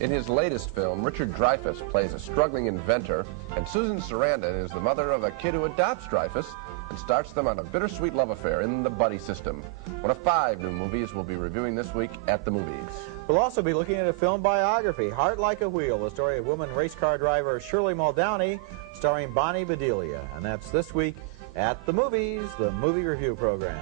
In his latest film, Richard Dreyfuss plays a struggling inventor, and Susan Sarandon is the mother of a kid who adopts Dreyfuss and starts them on a bittersweet love affair in the buddy system. One of 5 new movies we'll be reviewing this week at the movies. We'll also be looking at a film biography, Heart Like a Wheel, the story of woman race car driver Shirley Muldowney, starring Bonnie Bedelia. And that's this week at the movies, the movie review program.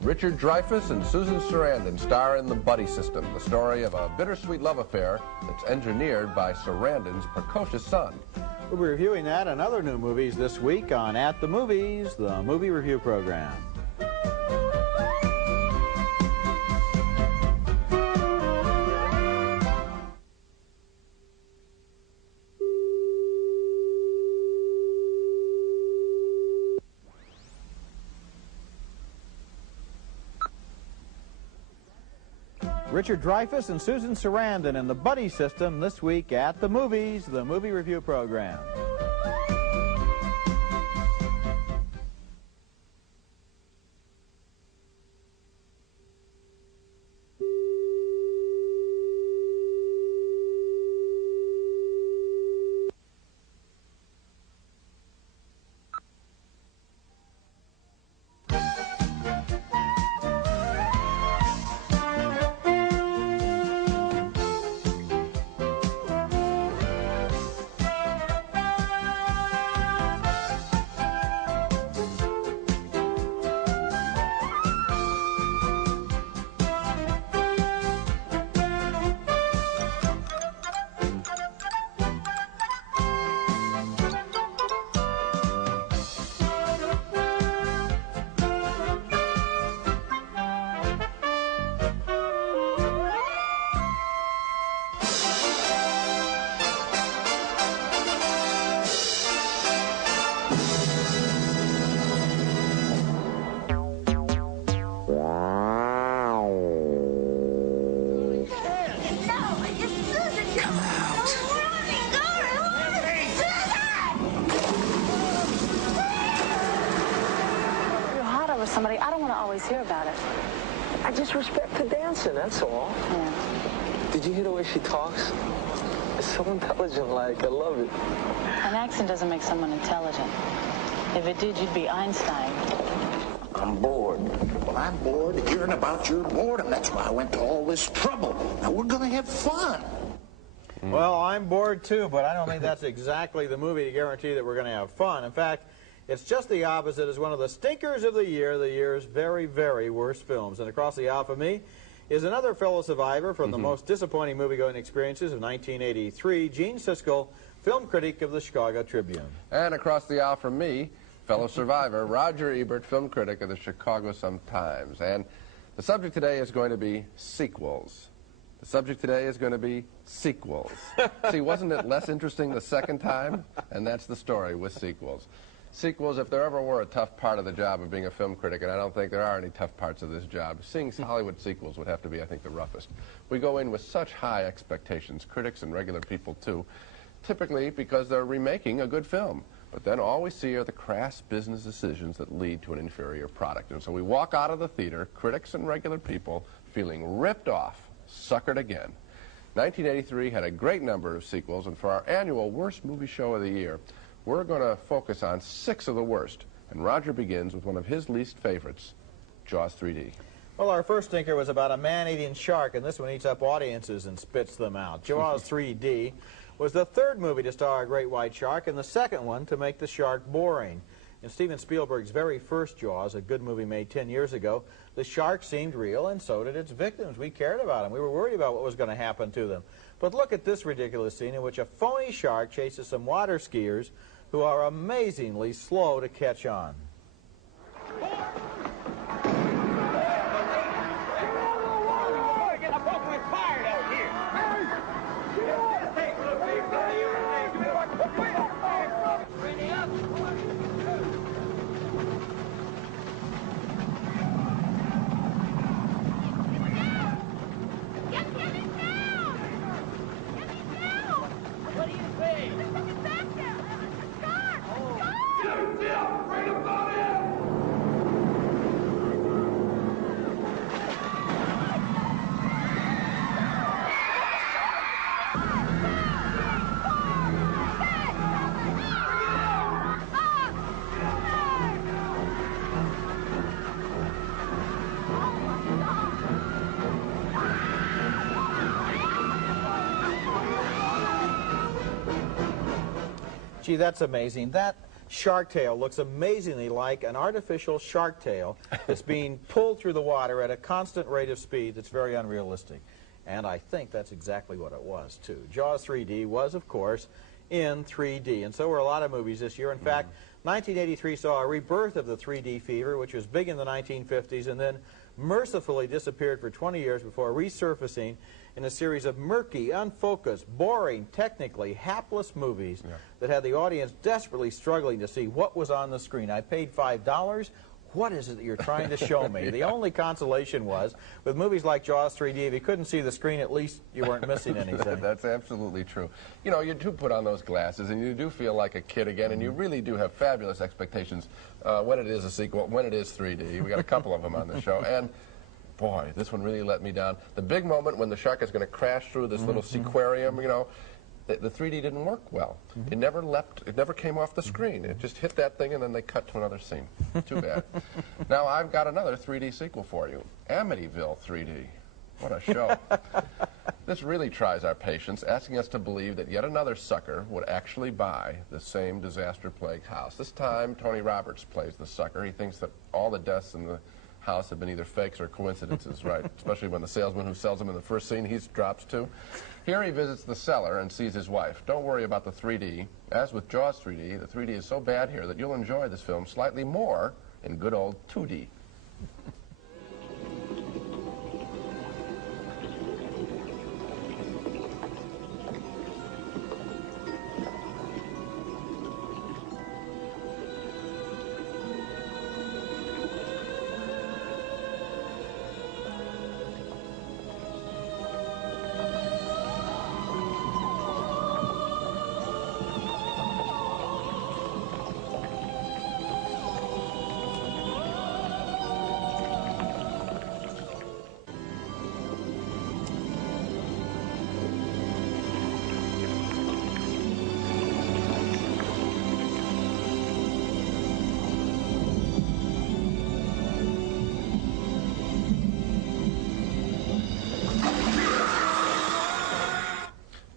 Richard Dreyfuss and Susan Sarandon star in The Buddy System, the story of a bittersweet love affair that's engineered by Sarandon's precocious son. We'll be reviewing that and other new movies this week on At the Movies, the movie review program. Richard Dreyfuss and Susan Sarandon in The Buddy System this week at the movies, the movie review program. Somebody, I don't want to always hear about it. I just respect the dancing, that's all. Yeah. Did you hear the way she talks? It's so intelligent-like. I love it. An accent doesn't make someone intelligent. If it did, you'd be Einstein. I'm bored. Well, I'm bored hearing about your boredom. That's why I went to all this trouble. Now, we're going to have fun. Well, I'm bored too, but I don't think that's exactly the movie to guarantee that we're going to have fun. In fact, it's just the opposite. As one of the stinkers of the year's very, very worst films. And across the aisle from me is another fellow survivor from the most disappointing movie-going experiences of 1983, Gene Siskel, film critic of the Chicago Tribune. And across the aisle from me, fellow survivor, Roger Ebert, film critic of the Chicago Sun-Times. And the subject today is going to be sequels. The subject today is going to be sequels. See, wasn't it less interesting the second time? And that's the story with sequels. Sequels, if there ever were a tough part of the job of being a film critic, and I don't think there are any tough parts of this job, seeing Hollywood sequels would have to be, I think, the roughest. We go in with such high expectations, critics and regular people too, typically because they're remaking a good film. But then all we see are the crass business decisions that lead to an inferior product. And so we walk out of the theater, critics and regular people, feeling ripped off, suckered again. 1983 had a great number of sequels, and for our annual Worst Movie Show of the Year, we're going to focus on 6 of the worst, and Roger begins with one of his least favorites, Jaws 3D. Well, our first stinker was about a man-eating shark, and this one eats up audiences and spits them out. Jaws 3D was the 3rd movie to star a great white shark, and the 2nd one to make the shark boring. In Steven Spielberg's very first Jaws, a good movie made 10 years ago, the shark seemed real, and so did its victims. We cared about them. We were worried about what was going to happen to them. But look at this ridiculous scene in which a phony shark chases some water skiers who are amazingly slow to catch on. Gee, that's amazing. That shark tail looks amazingly like an artificial shark tail that's being pulled through the water at a constant rate of speed that's very unrealistic. And I think that's exactly what it was, too. Jaws 3D was, of course, in 3D. And so were a lot of movies this year. In fact, 1983 saw a rebirth of the 3D fever, which was big in the 1950s, and then mercifully disappeared for 20 years before resurfacing in a series of murky, unfocused, boring, technically hapless movies that had the audience desperately struggling to see what was on the screen. I paid $5. What is it that you're trying to show me? The only consolation was, with movies like Jaws 3D, if you couldn't see the screen, at least you weren't missing anything. That's absolutely true. You know, you do put on those glasses, and you do feel like a kid again, and you really do have fabulous expectations when it is a sequel, when it is 3D. We got a couple of them on the show, and boy, this one really let me down. The big moment when the shark is going to crash through this little seaquarium, you know, the 3D didn't work well. It never left, it never came off the screen. It just hit that thing and then they cut to another scene. Too bad. Now I've got another 3D sequel for you. Amityville 3D. What a show. This really tries our patience, asking us to believe that yet another sucker would actually buy the same disaster-plagued house. This time, Tony Roberts plays the sucker. He thinks that all the deaths in the house have been either fakes or coincidences, right? Especially when the salesman who sells them in the first scene, he drops too. Here he visits the cellar and sees his wife. Don't worry about the 3D. As with Jaws 3D, the 3D is so bad here that you'll enjoy this film slightly more in good old 2D.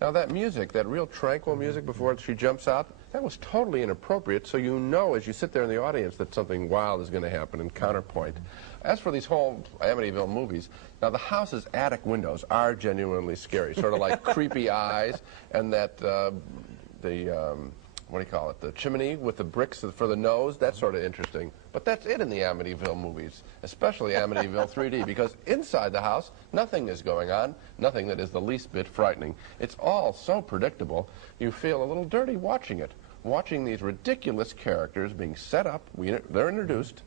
Now that music, that real tranquil music before she jumps out, that was totally inappropriate, so you know as you sit there in the audience that something wild is going to happen in counterpoint. As for these whole Amityville movies, now the house's attic windows are genuinely scary, sort of like creepy eyes, and that, what do you call it, the chimney with the bricks for the nose, that's sort of interesting. But that's it in the Amityville movies, especially Amityville 3D, because inside the house, nothing is going on, nothing that is the least bit frightening. It's all so predictable, you feel a little dirty watching it, watching these ridiculous characters being set up, they're introduced,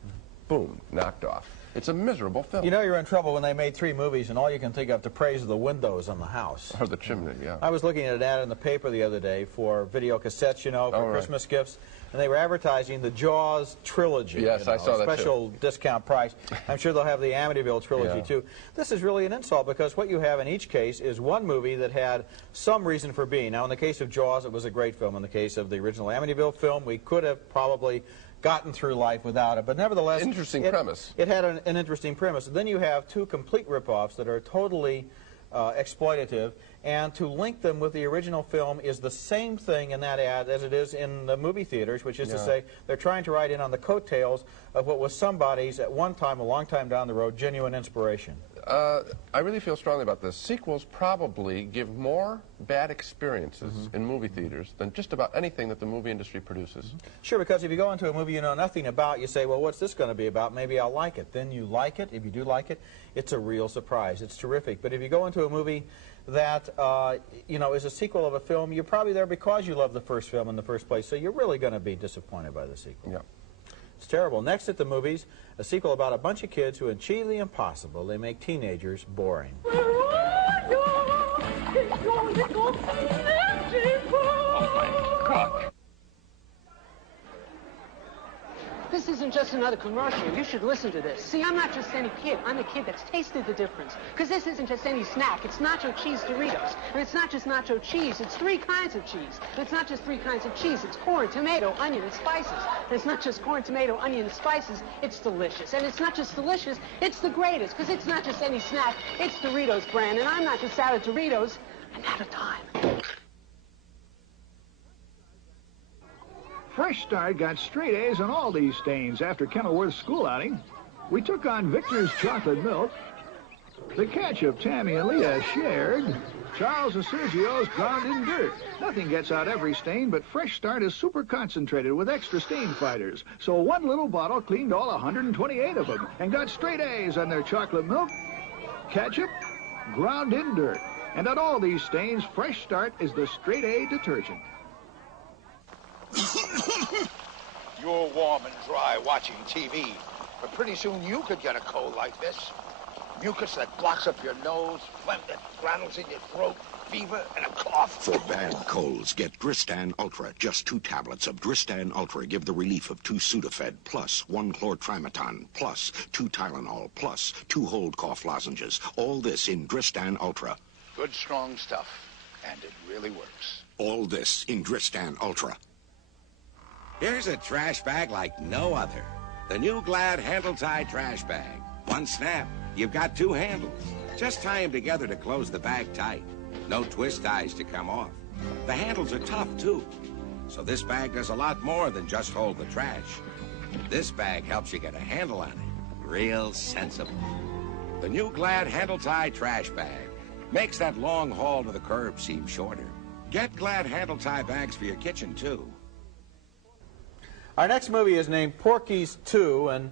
boom, knocked off. It's a miserable film. You know you're in trouble when they made 3 movies and all you can think of to praise the windows on the house. Or the chimney, yeah. I was looking at an ad in the paper the other day for video cassettes, you know, for Christmas gifts, and they were advertising the Jaws trilogy. Yes, I saw that too. Special discount price. I'm sure they'll have the Amityville trilogy too. This is really an insult because what you have in each case is one movie that had some reason for being. Now in the case of Jaws, it was a great film. In the case of the original Amityville film, we could have probably gotten through life without it, but nevertheless, interesting premise. It had an interesting premise. And then you have 2 complete rip-offs that are totally exploitative, and to link them with the original film is the same thing in that ad as it is in the movie theaters, which is to say they're trying to ride in on the coattails of what was somebody's, at one time, a long time down the road, genuine inspiration. I really feel strongly about this. Sequels probably give more bad experiences in movie theaters than just about anything that the movie industry produces. Sure, because if you go into a movie you know nothing about, you say, well, what's this going to be about? Maybe I'll like it. Then you like it. If you do like it, it's a real surprise. It's terrific. But if you go into a movie that, you know, is a sequel of a film, you're probably there because you love the first film in the first place, so you're really going to be disappointed by the sequel. Yeah. It's terrible. Next at the movies, a sequel about a bunch of kids who achieve the impossible. They make teenagers boring. Oh, my God. This isn't just another commercial. You should listen to this. See, I'm not just any kid. I'm the kid that's tasted the difference. Because this isn't just any snack. It's nacho cheese Doritos. And it's not just nacho cheese. It's 3 kinds of cheese. And it's not just 3 kinds of cheese. It's corn, tomato, onion, and spices. And it's not just corn, tomato, onion, and spices. It's delicious. And it's not just delicious. It's the greatest. Because it's not just any snack. It's Doritos brand. And I'm not just out of Doritos. I'm out of time. Fresh Start got straight A's on all these stains after Kenilworth's school outing. We took on Victor's chocolate milk. The ketchup Tammy and Leah shared. Charles and Sergio's ground in dirt. Nothing gets out every stain, but Fresh Start is super concentrated with extra stain fighters. So one little bottle cleaned all 128 of them and got straight A's on their chocolate milk, ketchup, ground in dirt. And on all these stains, Fresh Start is the straight A detergent. You're warm and dry watching TV, but pretty soon you could get a cold like this. Mucus that blocks up your nose, phlegm that rattles in your throat, fever, and a cough. For bad colds, get Dristan Ultra. Just 2 tablets of Dristan Ultra give the relief of 2 Sudafed, plus 1 chlortrimeton, plus 2 Tylenol, plus 2 hold cough lozenges. All this in Dristan Ultra. Good, strong stuff, and it really works. All this in Dristan Ultra. Here's a trash bag like no other. The new Glad handle-tie trash bag. One snap, you've got 2 handles. Just tie them together to close the bag tight. No twist ties to come off. The handles are tough, too. So this bag does a lot more than just hold the trash. This bag helps you get a handle on it. Real sensible. The new Glad handle-tie trash bag makes that long haul to the curb seem shorter. Get Glad handle-tie bags for your kitchen, too. Our next movie is named Porky's 2, and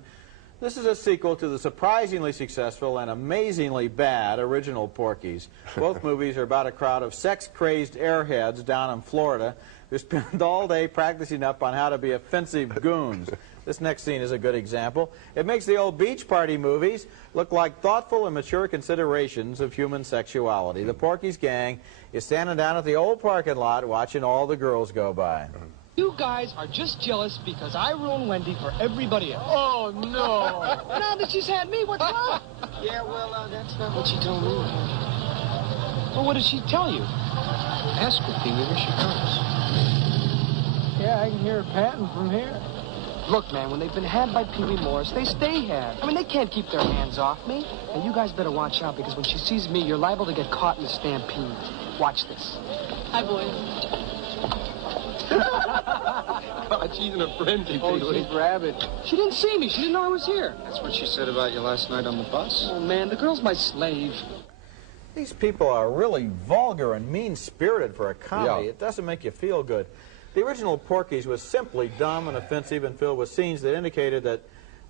this is a sequel to the surprisingly successful and amazingly bad original Porky's. Both movies are about a crowd of sex-crazed airheads down in Florida who spend all day practicing up on how to be offensive goons. This next scene is a good example. It makes the old beach party movies look like thoughtful and mature considerations of human sexuality. The Porky's gang is standing down at the old parking lot watching all the girls go by. You guys are just jealous because I ruined Wendy for everybody else. Oh, no. Now that she's had me, what's wrong? Yeah, well, that's not what she told me. Well, what did she tell you? Ask her, Pee-wee, here she comes. Yeah, I can hear her panting from here. Look, man, when they've been had by Pee-wee Morris, they stay had. I mean, they can't keep their hands off me. And you guys better watch out, because when she sees me, you're liable to get caught in a stampede. Watch this. Hi, boys. God, she's in a frenzy. Oh, she's rabid. She didn't see me. She didn't know I was here. That's what she said about you last night on the bus. Oh, man, the girl's my slave. These people are really vulgar and mean-spirited for a comedy. Yeah. It doesn't make you feel good. The original Porky's was simply dumb and offensive and filled with scenes that indicated that,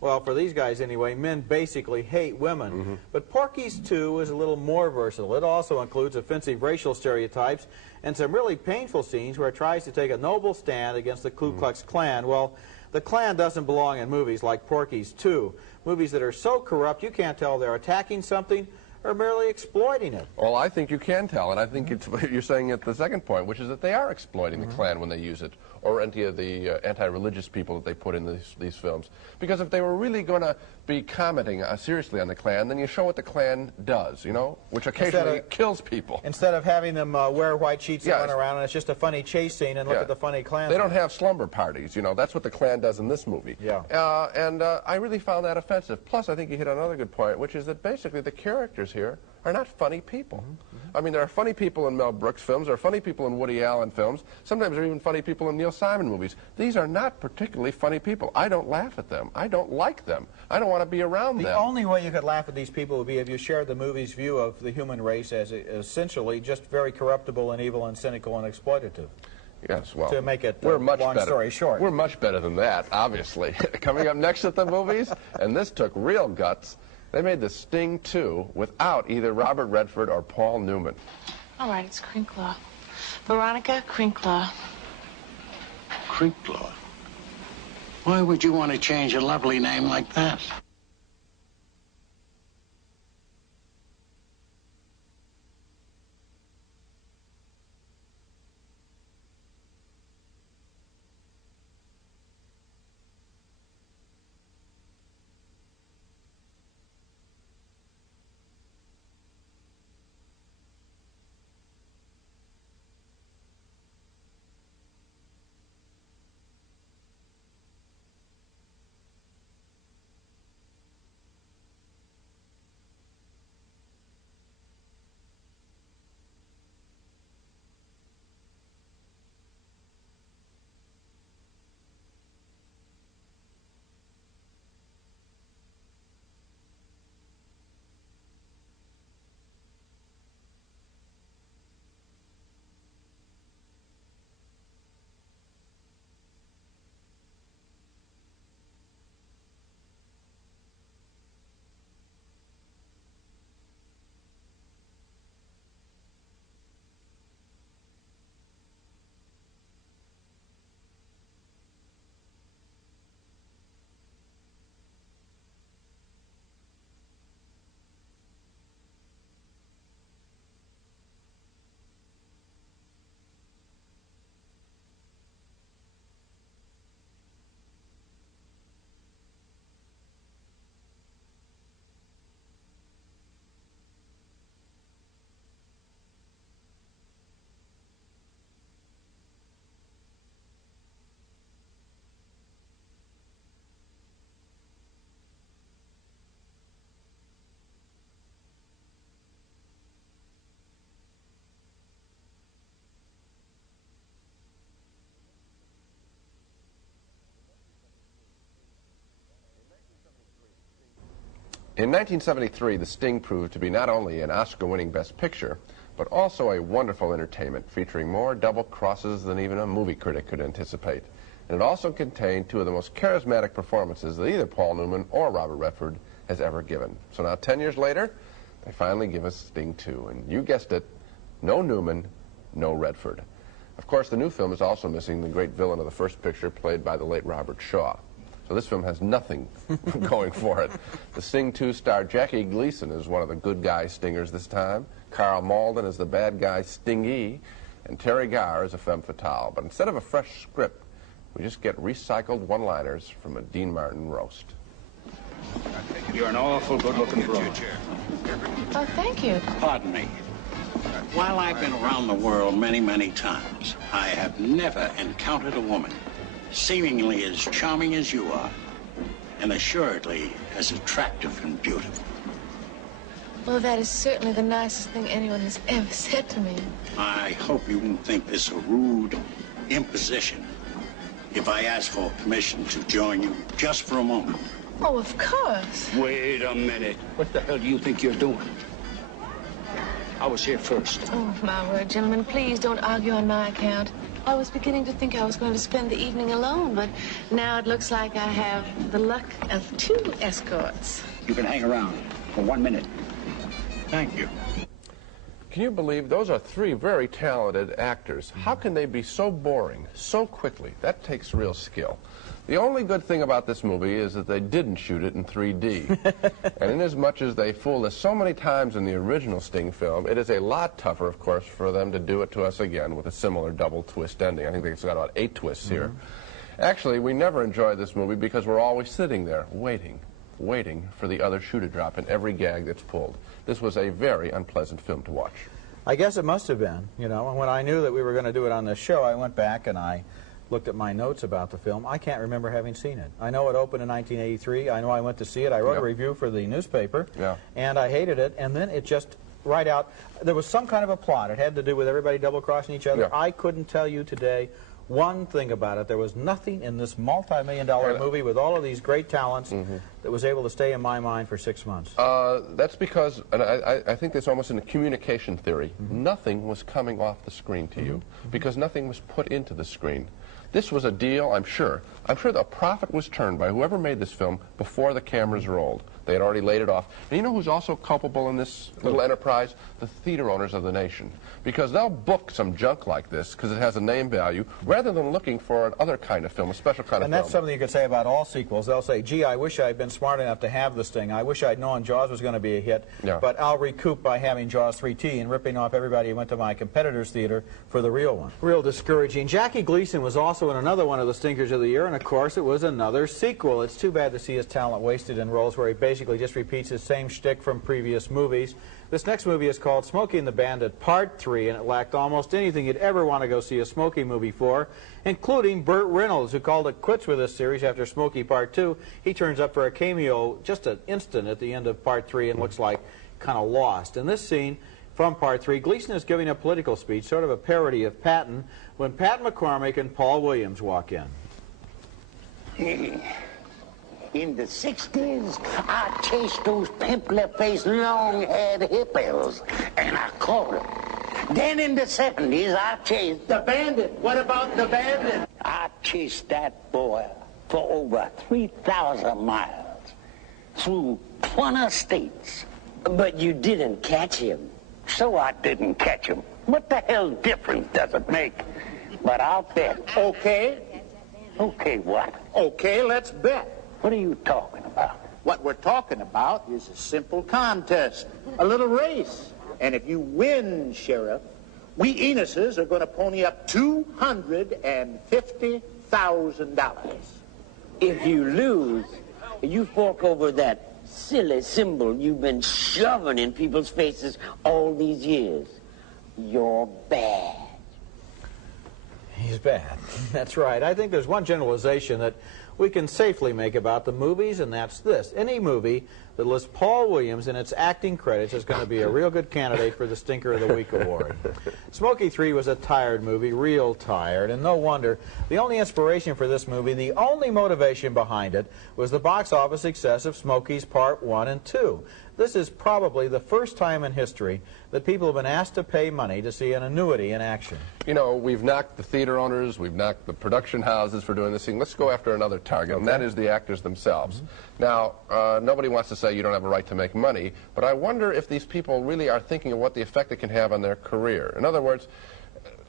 well, for these guys anyway, men basically hate women. Mm-hmm. But Porky's 2 is a little more versatile. It also includes offensive racial stereotypes and some really painful scenes where it tries to take a noble stand against the Ku Klux Klan. Well, the Klan doesn't belong in movies like Porky's 2. Movies that are so corrupt you can't tell they're attacking something or merely exploiting it. Well, I think you can tell, and I think it's, you're saying at the second point, which is that they are exploiting the Klan when they use it, or any of the anti-religious people that they put in these films. Because if they were really going to be commenting seriously on the Klan, then you show what the Klan does, you know, which occasionally kills people. Instead of having them wear white sheets and run around, and it's just a funny chase scene, and look at the funny Klan. They don't have slumber parties, you know. That's what the Klan does in this movie. Yeah. And I really found that offensive. Plus, I think you hit on another good point, which is that basically the characters here are not funny people. I mean, there are funny people in Mel Brooks films, there are funny people in Woody Allen films, sometimes there are even funny people in Neil Simon movies. These are not particularly funny people. I don't laugh at them. I don't like them. I don't want to be around them. The only way you could laugh at these people would be if you shared the movie's view of the human race as essentially just very corruptible and evil and cynical and exploitative. Yes, well, to make it we're much long better. Story short. We're much better than that, obviously. Coming up next at the movies, and this took real guts, they made The Sting 2 without either Robert Redford or Paul Newman. All right, it's Crinclaw. Veronica Crinclaw. Crinclaw? Why would you want to change a lovely name like that? In 1973, The Sting proved to be not only an Oscar-winning Best Picture, but also a wonderful entertainment featuring more double crosses than even a movie critic could anticipate. And it also contained two of the most charismatic performances that either Paul Newman or Robert Redford has ever given. So now, 10 years later, they finally give us Sting 2. And you guessed it, no Newman, no Redford. Of course, the new film is also missing the great villain of the first picture, played by the late Robert Shaw. So this film has nothing going for it. The Sting 2 star Jackie Gleason is one of the good guy Stingers this time. Carl Malden is the bad guy Stingy. And Terry Garr is a femme fatale. But instead of a fresh script, we just get recycled one-liners from a Dean Martin roast. You're an awful good-looking broad. Oh, thank you. Pardon me. While I've been around the world many, many times, I have never encountered a woman seemingly as charming as you are, and assuredly as attractive and beautiful. Well, that is certainly the nicest thing anyone has ever said to me. I hope you won't think this a rude imposition if I ask for permission to join you just for a moment. Oh, of course. Wait a minute. What the hell do you think you're doing? I was here first. Oh, my word, gentlemen, please don't argue on my account. I was beginning to think I was going to spend the evening alone, but now it looks like I have the luck of 2 escorts. You can hang around for 1 minute. Thank you. Can you believe those are 3 very talented actors? How can they be so boring so quickly? That takes real skill. The only good thing about this movie is that they didn't shoot it in 3D. And inasmuch as they fooled us so many times in the original Sting film, it is a lot tougher, of course, for them to do it to us again with a similar double twist ending. I think they've got about 8 twists here. Actually, we never enjoyed this movie because we're always sitting there waiting for the other shoe to drop in every gag that's pulled. This was a very unpleasant film to watch. I guess it must have been, you know. And when I knew that we were going to do it on this show, I went back and I looked at my notes about the film. I can't remember having seen it. I know it opened in 1983. I know I went to see it. I wrote a review for the newspaper, and I hated it. And then it just, right out, there was some kind of a plot. It had to do with everybody double-crossing each other. I couldn't tell you today one thing about it. There was nothing in this multi-million-dollar movie with all of these great talents that was able to stay in my mind for 6 months. That's because, and I think that's almost in a communication theory, nothing was coming off the screen to you because nothing was put into the screen. This was a deal, I'm sure the profit was turned by whoever made this film before the cameras rolled. They had already laid it off. And you know who's also culpable in this little enterprise? The theater owners of the nation. Because they'll book some junk like this because it has a name value rather than looking for another kind of film, a special kind of film. And that's something you could say about all sequels. They'll say, gee, I wish I'd been smart enough to have this thing. I wish I'd known Jaws was going to be a hit. But I'll recoup by having Jaws 3T and ripping off everybody who went to my competitor's theater for the real one. Real discouraging. Jackie Gleason was also in another one of the stinkers of the year, and of course it was another sequel. It's too bad to see his talent wasted in roles where he basically just repeats his same shtick from previous movies. This next movie is called Smokey and the Bandit Part 3, and it lacked almost anything you'd ever want to go see a Smokey movie for, including Burt Reynolds, who called it quits with this series after Smokey Part 2. He turns up for a cameo just an instant at the end of Part 3 and looks like kind of lost. In this scene from Part 3, Gleason is giving a political speech, sort of a parody of Patton, when Pat McCormick and Paul Williams walk in. In the 60s, I chased those pimply-faced, long-haired hippies, and I caught them. Then in the 70s, I chased the bandit. What about the bandit? I chased that boy for over 3,000 miles through 20 states. But you didn't catch him. So I didn't catch him. What the hell difference does it make? But I'll bet. Okay? Okay, what? Okay, let's bet. What are you talking about? What we're talking about is a simple contest, a little race. And if you win, Sheriff, we Enuses are going to pony up $250,000. If you lose, you fork over that silly symbol you've been shoving in people's faces all these years. You're bad. He's bad. That's right. I think there's one generalization that we can safely make about the movies, and that's this. Any movie that lists Paul Williams in its acting credits is going to be a real good candidate for the Stinker of the Week award. Smokey 3 was a tired movie, real tired, and no wonder. The only inspiration for this movie, the only motivation behind it, was the box office success of Smokey's Part 1 and 2. This is probably the first time in history that people have been asked to pay money to see an annuity in action. You know, we've knocked the theater owners, we've knocked the production houses for doing this thing. Let's go after another target, and that is the actors themselves. Now, nobody wants to say you don't have a right to make money, but I wonder if these people really are thinking of what the effect it can have on their career. In other words,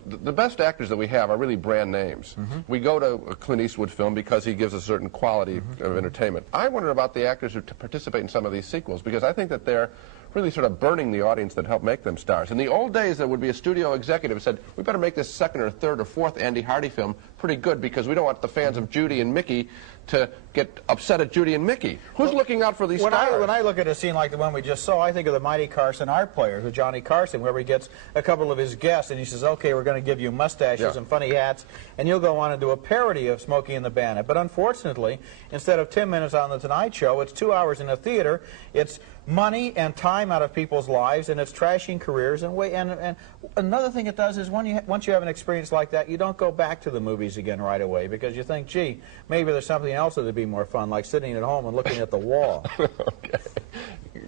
the best actors that we have are really brand names. We go to a Clint Eastwood film because he gives a certain quality of entertainment. I wonder about the actors who participate in some of these sequels, because I think that they're really sort of burning the audience that helped make them stars. In the old days, there would be a studio executive who said, we better make this second or third or fourth Andy Hardy film pretty good because we don't want the fans of Judy and Mickey to get upset at Judy and Mickey. Who's looking out for these stars? When I look at a scene like the one we just saw, I think of the Mighty Carson Art Players with Johnny Carson, where he gets a couple of his guests and he says, okay, we're going to give you mustaches and funny hats, and you'll go on and do a parody of Smokey and the Bandit. But unfortunately, instead of 10 minutes on The Tonight Show, it's 2 hours in a theater. It's money and time out of people's lives, and it's trashing careers. And another thing it does is once you have an experience like that, you don't go back to the movies again right away because you think, gee, maybe there's something else that would be more fun, like sitting at home and looking at the wall. Okay.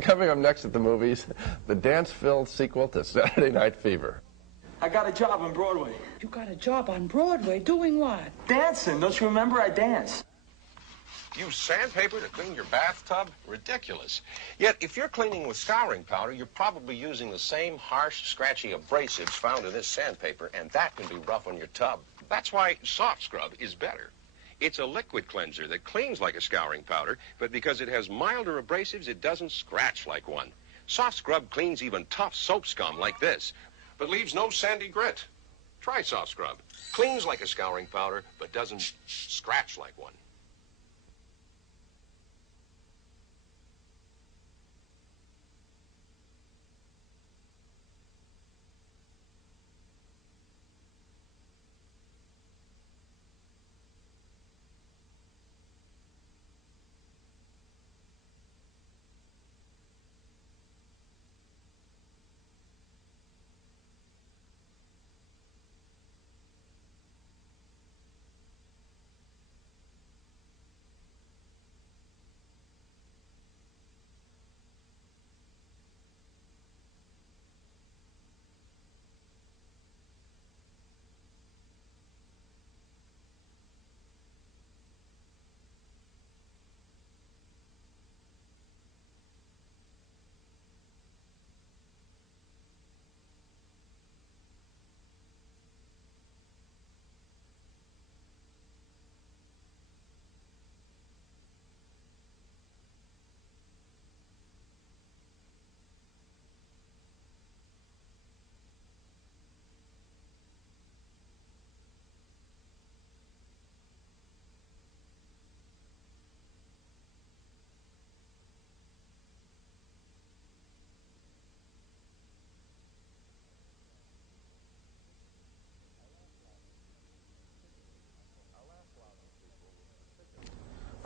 Coming up next at the movies, the dance-filled sequel to Saturday Night Fever. I got a job on Broadway. You got a job on Broadway? Doing what? Dancing. Don't you remember? I dance. Use sandpaper to clean your bathtub? Ridiculous. Yet, if you're cleaning with scouring powder, you're probably using the same harsh, scratchy abrasives found in this sandpaper, and that can be rough on your tub. That's why Soft Scrub is better. It's a liquid cleanser that cleans like a scouring powder, but because it has milder abrasives, it doesn't scratch like one. Soft Scrub cleans even tough soap scum like this, but leaves no sandy grit. Try Soft Scrub. Cleans like a scouring powder, but doesn't scratch like one.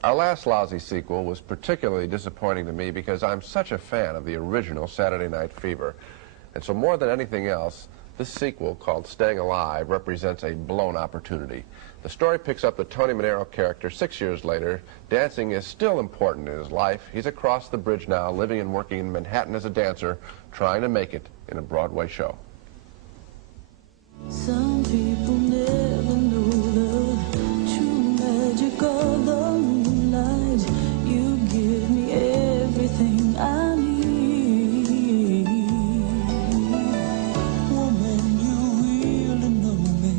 Our last lousy sequel was particularly disappointing to me because I'm such a fan of the original Saturday Night Fever. And so more than anything else, this sequel, called Staying Alive, represents a blown opportunity. The story picks up the Tony Manero character 6 years later. Dancing is still important in his life. He's across the bridge now, living and working in Manhattan as a dancer, trying to make it in a Broadway show. Some people never know the true magic of the moonlight. You give me everything I need. Woman, you really know me.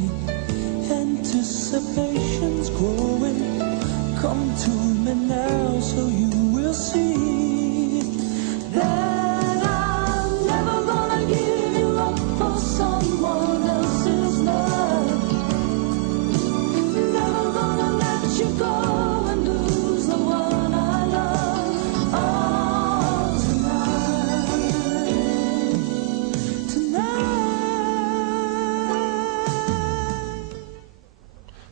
Anticipation's growing. Come to me now so you will see that I'm never gonna give you up for someone else's love. Never gonna let you go and lose the one I love. Oh, tonight.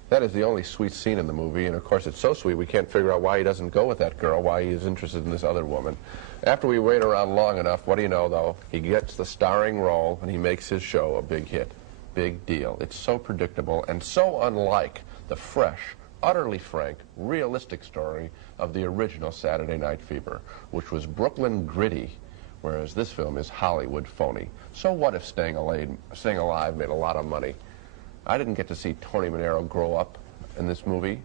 That is the only sweet scene in the movie, and of course it's so sweet we can't figure out why he doesn't go with that girl, why he is interested in this other woman. After we wait around long enough, what do you know, though? He gets the starring role, and he makes his show a big hit. Big deal. It's so predictable and so unlike the fresh, utterly frank, realistic story of the original Saturday Night Fever, which was Brooklyn gritty, whereas this film is Hollywood phony. So what if Staying Alive made a lot of money? I didn't get to see Tony Manero grow up in this movie.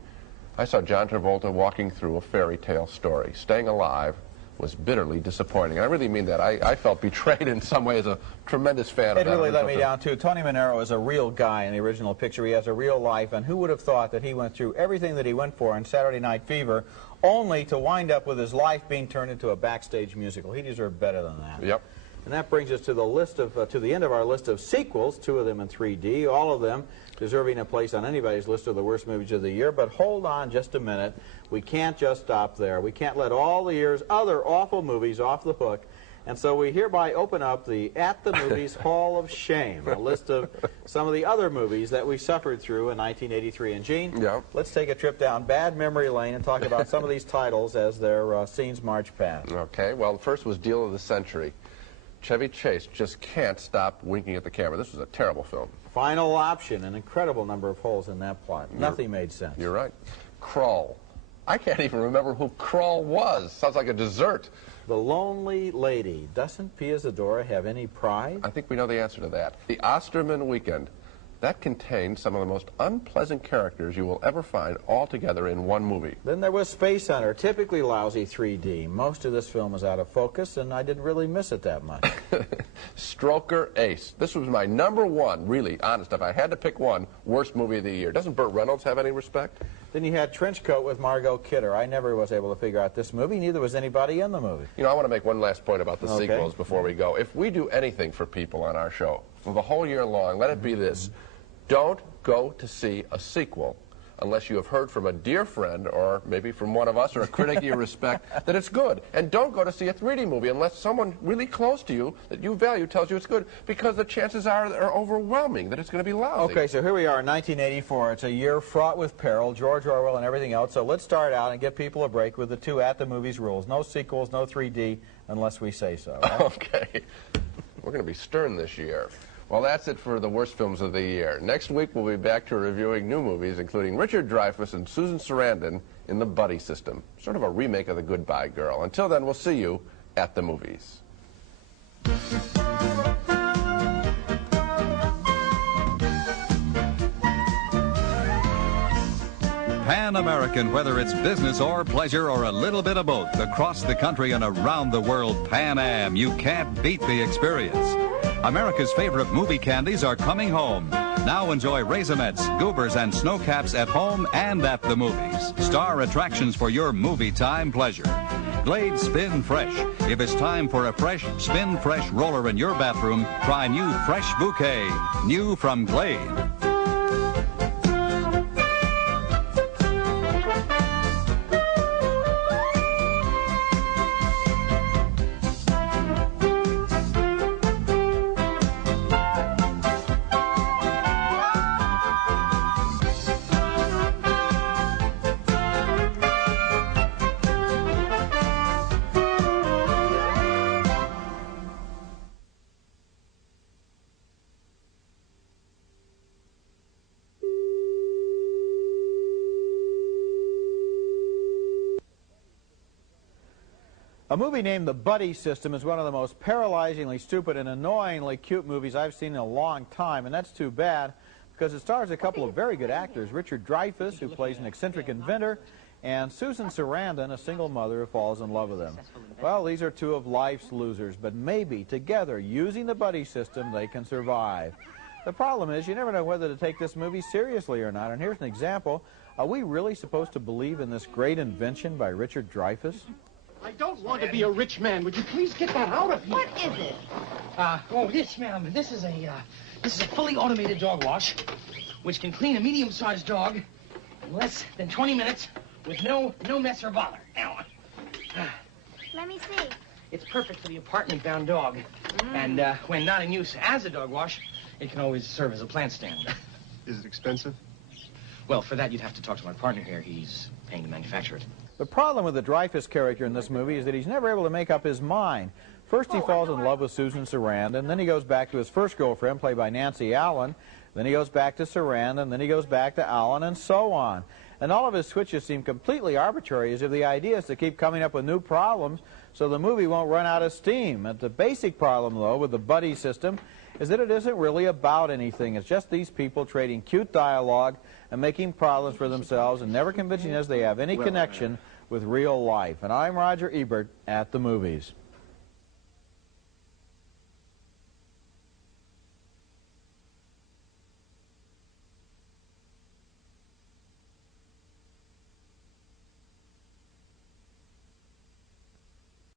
I saw John Travolta walking through a fairy tale story. Staying Alive was bitterly disappointing. And I really mean that. I felt betrayed in some way as a tremendous fan of that. It really let me film. down, too. Tony Manero is a real guy in the original picture. He has a real life, and who would have thought that he went through everything that he went for in Saturday Night Fever, only to wind up with his life being turned into a backstage musical. He deserved better than that. Yep. And that brings us to the list of to the end of our list of sequels, 2 of them in 3D, all of them deserving a place on anybody's list of the worst movies of the year. But hold on just a minute. We can't just stop there. We can't let all the year's other awful movies off the hook. And so we hereby open up the At the Movies Hall of Shame, a list of some of the other movies that we suffered through in 1983. And Gene, let's take a trip down bad memory lane and talk about some of these titles as their scenes march past. Okay, well, the first was Deal of the Century. Chevy Chase just can't stop winking at the camera. This was a terrible film. Final Option, an incredible number of holes in that plot. Nothing made sense. You're right. Krull. I can't even remember who Krull was. Sounds like a dessert. The Lonely Lady. Doesn't Pia Zadora have any pride? I think we know the answer to that. The Osterman Weekend. That contained some of the most unpleasant characters you will ever find all together in one movie. Then there was Spacehunter, typically lousy 3D. Most of this film was out of focus, and I didn't really miss it that much. Stroker Ace. This was my #1, really, honest, if I had to pick one, worst movie of the year. Doesn't Burt Reynolds have any respect? Then you had Trenchcoat with Margot Kidder. I never was able to figure out this movie. Neither was anybody in the movie. You know, I want to make one last point about the sequels before we go. If we do anything for people on our show for the whole year long, let it be this. Don't go to see a sequel unless you have heard from a dear friend or maybe from one of us or a critic you respect that it's good. And don't go to see a 3D movie unless someone really close to you that you value tells you it's good, because the chances are overwhelming that it's going to be lousy. Okay, so here we are in 1984. It's a year fraught with peril, George Orwell and everything else. So let's start out and give people a break with the 2 At the Movies rules. No sequels, no 3D unless we say so. Right? Okay. We're going to be stern this year. Well, that's it for the worst films of the year. Next week, we'll be back to reviewing new movies, including Richard Dreyfuss and Susan Sarandon in The Buddy System, sort of a remake of The Goodbye Girl. Until then, we'll see you at the movies. Pan American, whether it's business or pleasure or a little bit of both, across the country and around the world, Pan Am, you can't beat the experience. America's favorite movie candies are coming home. Now enjoy Raisinets, Goobers, and Snowcaps at home and at the movies. Star attractions for your movie time pleasure. Glade Spin Fresh. If it's time for a fresh, Spin Fresh roller in your bathroom, try new Fresh Bouquet. New from Glade. A movie named The Buddy System is one of the most paralyzingly stupid and annoyingly cute movies I've seen in a long time, and that's too bad because it stars a couple of very good actors, Richard Dreyfuss, who plays an eccentric inventor, and Susan Sarandon, a single mother who falls in love with him. Well, these are 2 of life's losers, but maybe together, using the buddy system, they can survive. The problem is you never know whether to take this movie seriously or not, and here's an example. Are we really supposed to believe in this great invention by Richard Dreyfuss? I don't want to be a rich man. Would you please get that out of here? What is it? This, ma'am, this is a fully automated dog wash, which can clean a medium-sized dog in less than 20 minutes with no mess or bother. Now, let me see. It's perfect for the apartment-bound dog. And when not in use as a dog wash, it can always serve as a plant stand. Is it expensive? Well, for that, you'd have to talk to my partner here. He's paying to manufacture it. The problem with the Dreyfus character in this movie is that he's never able to make up his mind. First he falls in love with Susan Sarandon, then he goes back to his first girlfriend, played by Nancy Allen, then he goes back to Sarandon, then he goes back to Allen, and so on. And all of his switches seem completely arbitrary, as if the idea is to keep coming up with new problems so the movie won't run out of steam. And the basic problem, though, with the buddy system is that it isn't really about anything. It's just these people trading cute dialogue and making problems for themselves and never convincing us they have any connection with real life. And I'm Roger Ebert at the movies.